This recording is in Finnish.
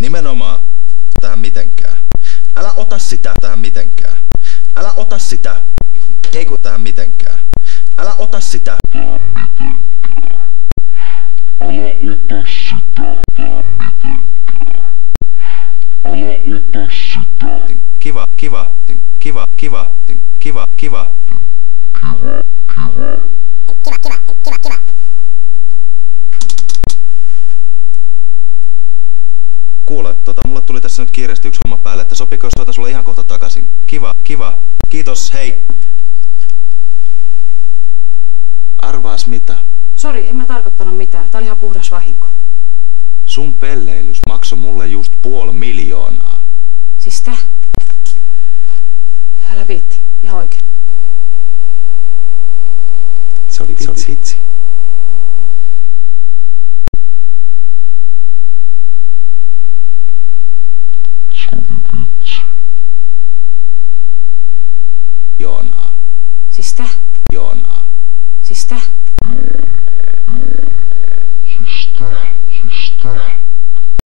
Nimenomaan. Tähän mitenkään. Älä ota sitä tähän mitenkään. Älä ota sitä. Ei kun tähän mitenkään. Älä ota sitä. Kiva. Kuule, mulle tuli tässä nyt kiireesti yksi homma päälle, että sopiko jos soitan sulle ihan kohta takaisin? Kiva. Kiitos, hei. Arvaas mitä? Sori, en mä tarkoittanut mitään. Tää oli ihan puhdas vahinko. Sun pelleilys maksoi mulle just 500 000. Siis tää? Älä viitti. Ihan oikein. Se oli vitsi. Siis tää? Joonaa. Siis tää?